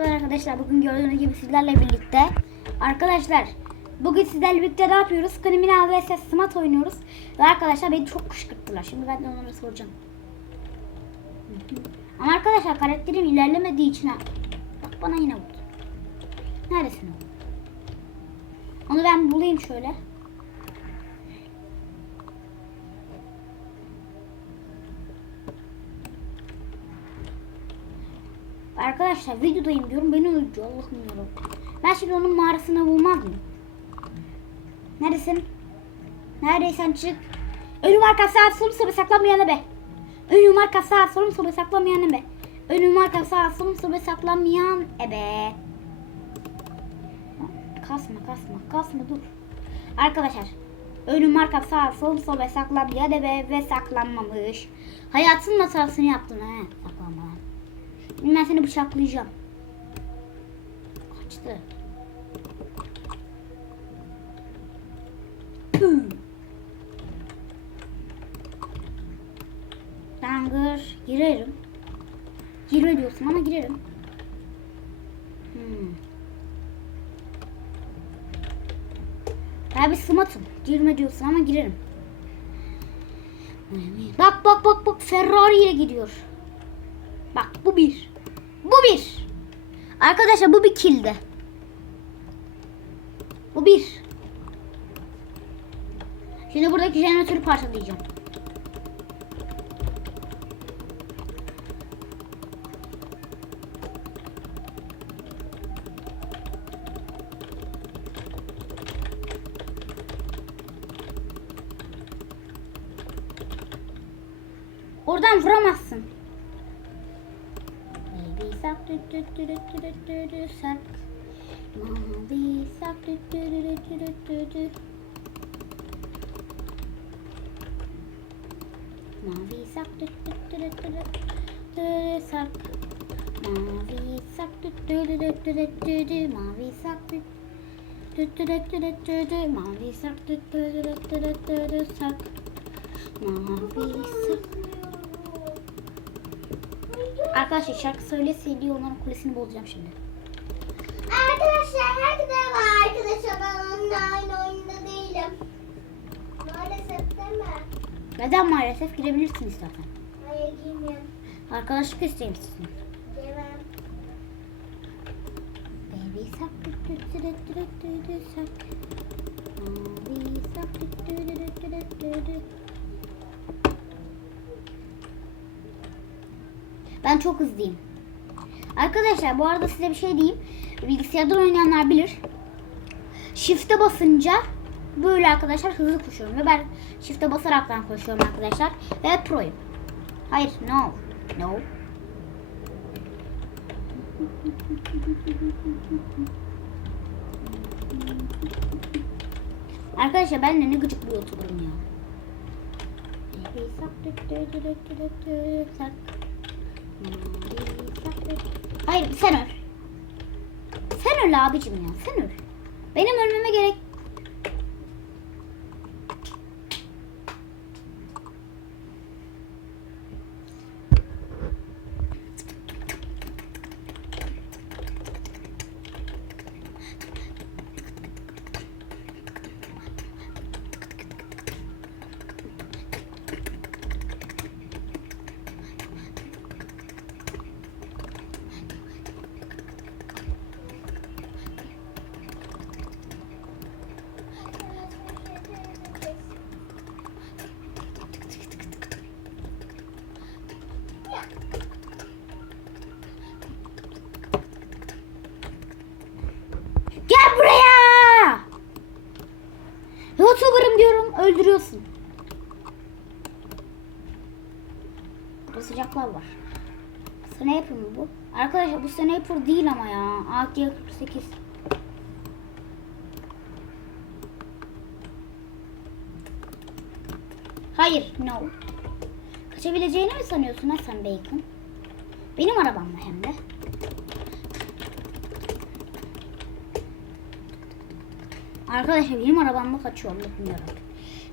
Merhaba arkadaşlar. Bugün gördüğünüz gibi sizlerle birlikte. Arkadaşlar bugün sizlerle birlikte ne yapıyoruz? Criminal vs Smart oynuyoruz. Ve arkadaşlar beni çok kışkırttılar. Şimdi ben de onlara soracağım. Ama arkadaşlar karakterim ilerlemediği için Bak bana yine vurdu. Neredesin o? Onu ben bulayım şöyle. Arkadaşlar videodayım diyorum beni öldürüyor Allah'ım yarabbim. Ben şimdi onun mağarasına bulmaz mıyım? Neredesin? Neredeysen çık. Önüm arka sağ solum sobe saklanmayanı be. Önüm arka sağ solum sobe saklanmayanı be. Önüm arka sağ solum sobe saklanmayan ebe. Kasma kasma kasma dur. Arkadaşlar önüm arka sağ solum sobe saklanmayan ebe ve saklanmamış. Hayatının hatasını yaptın he saklanmadan. Ben seni bıçaklayacağım. Kaçtı. Püh. Dangır. Girerim. Girme diyorsun ama girerim. Hmm. Ben bir smatım. Girme diyorsun ama girerim. Bak bak bak bak Ferrari ile gidiyor. Bak bu bir. Bu bir. Arkadaşlar bu bir kilde. Bu bir. Şimdi buradaki jeneratörü parçalayacağım. Oradan vuramazsın. Sen mavi sak. Mavi sak sak Mavi sak Mavi sak Mavi sak Mavi sak Arkadaşlar şarkı söyle CD onların kulesini bozacağım şimdi. Arkadaşlar herkese merhaba arkadaşlar ben onunla aynı oyunda değilim. Maalesef değil mi? Neden maalesef girebilirsin istersen. Hayır girmiyorum. Arkadaşlık isteğim sizin. Girmem. Baby sak tü tü tü tü tü tü tü sak. Mavi Ben çok hızlıyım. Arkadaşlar bu arada size bir şey diyeyim. Bilgisayardan oynayanlar bilir. Shift'e basınca böyle arkadaşlar hızlı koşuyorum. Ve ben shift'e basaraktan koşuyorum arkadaşlar. Ve pro'yum. Hayır no. No. Arkadaşlar ben de ne gıcık bir youtuberım ya. Sak Hayır sen öl. Sen öl abicim ya sen öl. Benim ölmeme gerek Sıcaklar var. Sniper mı bu? Arkadaşlar bu sniper değil ama ya. AK-48. Hayır, no. Kaçabileceğini mi sanıyorsun sen Bacon? Benim arabamla hem de. Arkadaşlar benim arabamla kaçıyor Allah'ım yarabbim.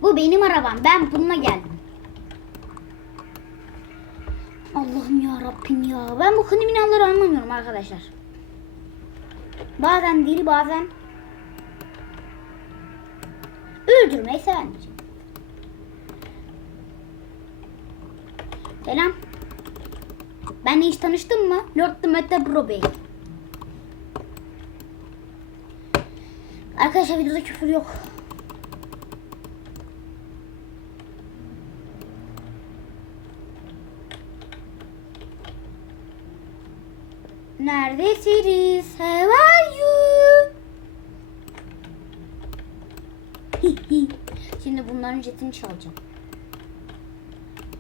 Bu benim arabam. Ben bununla geldim. Allah'ım ya Rabbim ya. Ben bu kriminalleri anlamıyorum arkadaşlar. Bazen deli bazen öldürmeyi seven diyeceğim. Selam. Benle hiç tanıştın mı? Lord Mete Bro Bey. Arkadaşlar videoda küfür yok. Neredesiniz? How are you? Şimdi bunların jetini çalacağım.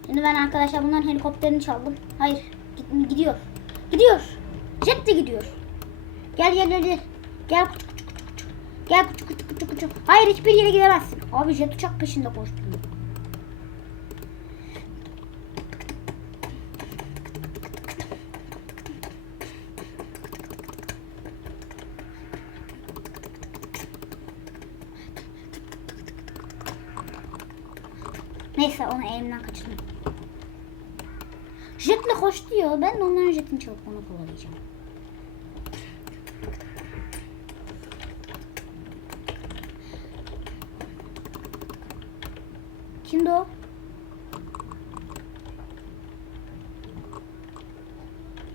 Şimdi ben arkadaşlar bunların helikopterini çaldım. Hayır, gidiyor. Gidiyor. Jet de gidiyor. Gel gel gel gel. Gel kuçu kuçu kuçu kuçu. Gel kuçu kuçu kuçu kuçu. Hayır hiçbir yere gidemezsin. Abi jet uçak peşinde koştum. Neyse onu elimden kaçırdım. Jetle koş diyor. Ben de onların jetini çalıp onu kovalayacağım. Kimdi o?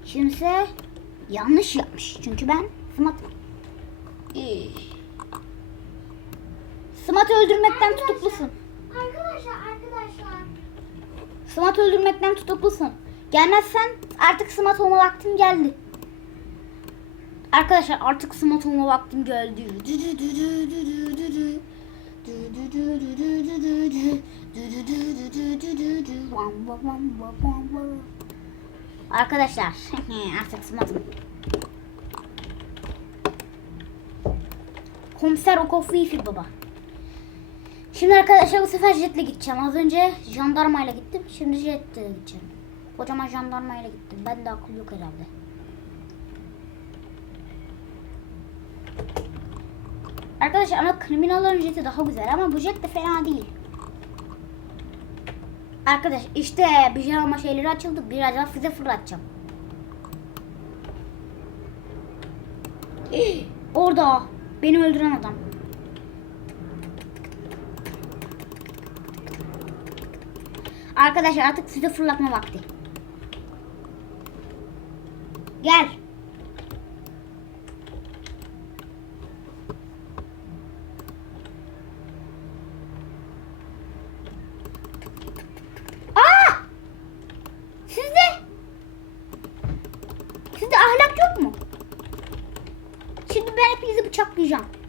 Kimse yanlış yapmış. Çünkü ben Smart... Ee, Smat'ı öldürmekten tutuklusun. Smat öldürmekten tutuklusun. Gelmezsen artık Smat olma vaktin geldi. Arkadaşlar artık Smat olma vaktim geldi. Arkadaşlar artık Smat'ım. Komiser Okofifi baba. Şimdi arkadaşlar bu sefer jetle gideceğim. Az önce jandarmayla gittim. Şimdi jetle gideceğim. Kocaman jandarmayla gittim. Ben de akıl yok herhalde. Arkadaşlar ama kriminalların jeti daha güzel ama bu jet de fena değil. Arkadaş işte pijama şeyleri açıldı. Birazdan size fırlatacağım. Orada beni öldüren adam. Arkadaşlar artık size fırlatma vakti. Gel. Aa! Sizde Sizde ahlak yok mu? Şimdi ben hepinizi bıçaklayacağım.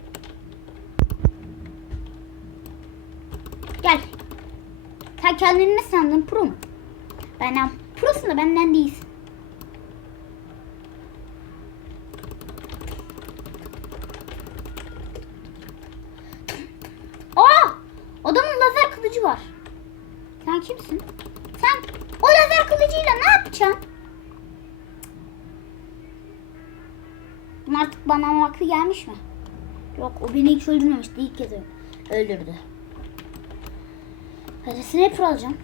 Sen kendini ne sandın? Pro mu? Benden prosun da benden değilsin. Aa! Adamın lazer kılıcı var. Sen kimsin? Sen o lazer kılıcıyla ne yapacaksın? Artık bana vakti gelmiş mi? Yok o beni hiç öldürmemişti. İlk kez öldürdü. Hadi sniper alacağım.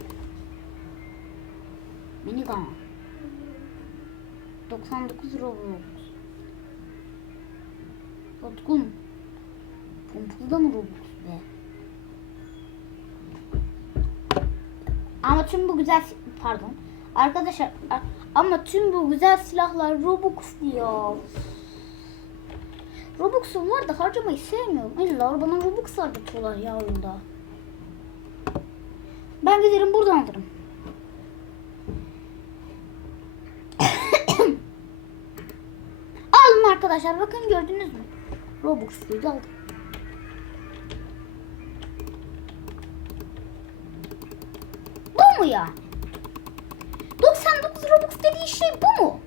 Minigun. 99 Robux. Tutgun. Pompalı mı Robux be? Ama tüm bu güzel pardon. Arkadaşlar ama tüm bu güzel silahlar Robux diyor. Robux'um var da harcamayı sevmiyorum. İlla bana Robux harcatıyorlar ya oyunda. Ben giderim buradan alırım. Aldım arkadaşlar. Bakın gördünüz mü? Robux değil aldım. Bu mu yani? 99 Robux dediği şey bu mu?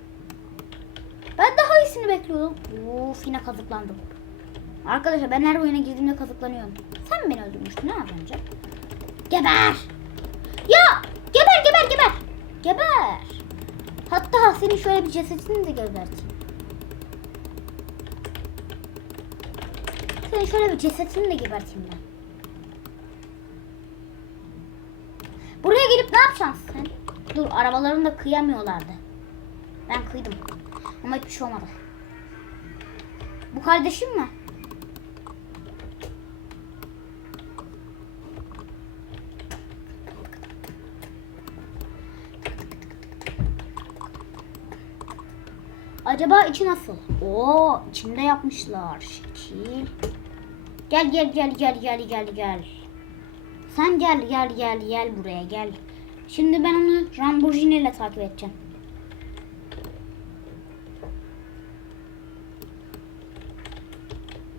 Ben daha iyisini bekliyordum. Of yine kazıklandım. Arkadaşlar ben her oyuna girdiğimde kazıklanıyorum. Sen beni öldürmüştün ha az önce. Geber! Geber! Hatta senin şöyle bir cesedini de geberteyim. Senin şöyle bir cesedini de geberteyim ben. Buraya gelip ne yapacaksın sen? Dur arabalarını da kıyamıyorlardı. Ben kıydım. Ama hiçbir şey olmadı. Bu kardeşim mi? Acaba içi nasıl? Oo, içinde yapmışlar. Şekil. Gel gel gel gel gel gel gel. Sen gel gel gel gel buraya gel. Şimdi ben onu Lamborghini ile takip edeceğim.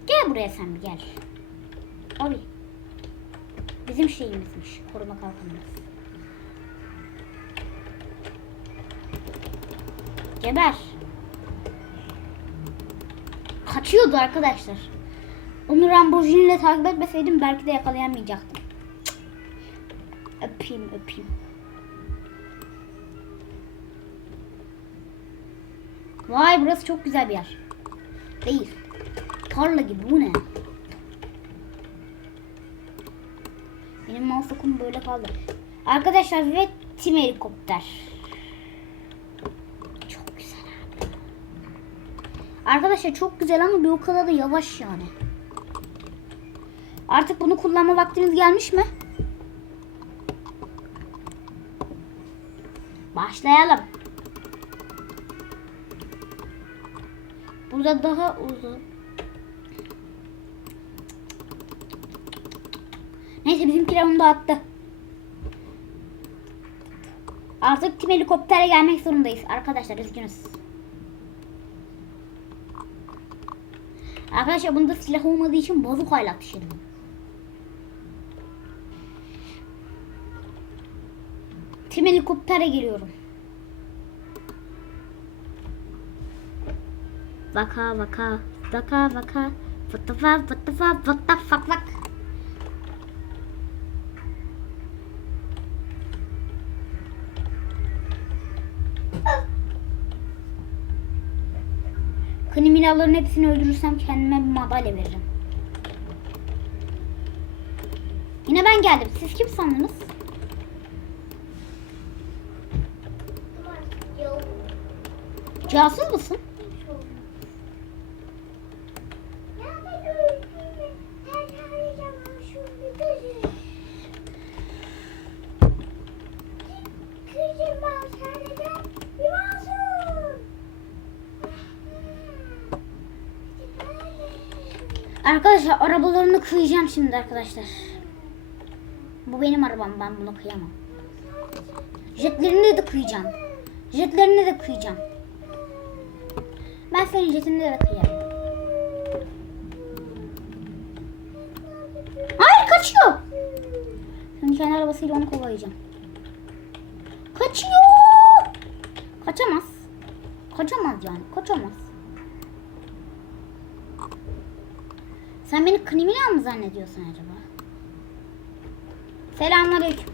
Gel buraya sen bir gel. Abi. Bizim şeyimizmiş. Koruma kalkanımız. Geber. Kaçıyordu arkadaşlar. Onu Lamborghini ile takip etmeseydim belki de yakalayamayacaktım. Öpeyim öpeyim. Vay burası çok güzel bir yer. Değil. Tarla gibi bu ne? Benim mouse okum böyle kaldı. Arkadaşlar ve tim helikopter. Çok güzel abi. Arkadaşlar çok güzel ama bir o kadar da yavaş yani. Artık bunu kullanma vaktimiz gelmiş mi? Başlayalım. Burada daha uzun. Neyse bizimkiler onu da attı. Artık tim helikoptere gelmek zorundayız. Arkadaşlar üzgünüz. Arkadaşlar bunda silah olmadığı için bazukayla atış ediyorum. Tim helikoptere geliyorum. Vaka vaka vaka vaka Vıtıfa vıtıfa vıtta fak fak Kriminalların hepsini öldürürsem kendime bir madalya veririm. Yine ben geldim. Siz kim sandınız? Casus mısın? Ya ben öldüm. Ben arayacağım şu videoyu. Kızım ben sadece bir masum. Arkadaşlar arabalarını kıyacağım şimdi arkadaşlar. Bu benim arabam ben bunu kıyamam. Jetlerini de kıyacağım. Jetlerini de kıyacağım. Ben senin jetini de kıyarım. Hayır kaçıyor. Şimdi kendi arabasıyla onu kovalayacağım. Kaçıyor. Kaçamaz. Kaçamaz yani. Kaçamaz. Sen beni kriminal mı zannediyorsun acaba? Selamünaleyküm.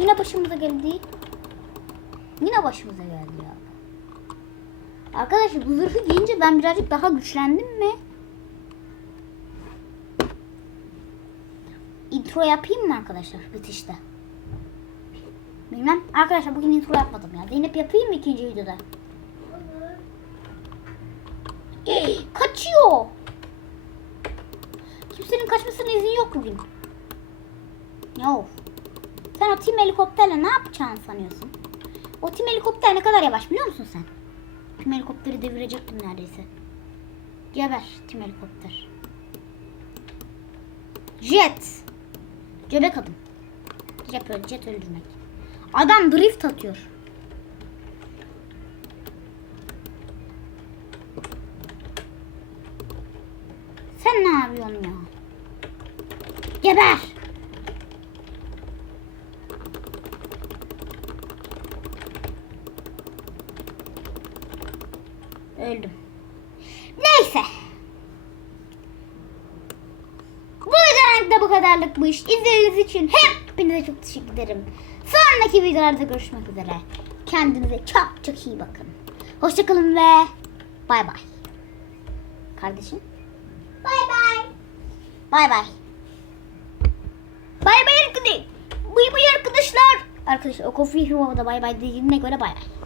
Yine başımıza geldi. Yine başımıza geldi ya. Arkadaşlar bu zırhı giyince ben birazcık daha güçlendim mi? Intro yapayım mı arkadaşlar bitişte? Bilmem. Arkadaşlar bugün intro yapmadım ya. Zeynep yapayım mı ikinci videoda? Ey, kaçıyor. Kimsenin kaçmasına izin yok bugün. Yok. Sen o tim helikopterle ne yapacağını sanıyorsun? O tim helikopter ne kadar yavaş biliyor musun sen? Tim helikopteri devirecektim neredeyse. Geber tim helikopter. Jet. Göbek adım. Jet, jet öldürmek. Adam drift atıyor. Sen ne yapıyorsun ya? Geber! Öldüm. Neyse. Bu videonun da bu kadarlıkmış. İzlediğiniz için hepinize çok teşekkür ederim. Sonraki videolarda görüşmek üzere. Kendinize çok çok iyi bakın. Hoşçakalın ve bay bay. Kardeşim. Bay bay. Bay bay. Bay bay arkadaşlar. Bay bay arkadaşlar. Arkadaşlar o kofi havada bay bay dediğine göre bay bay.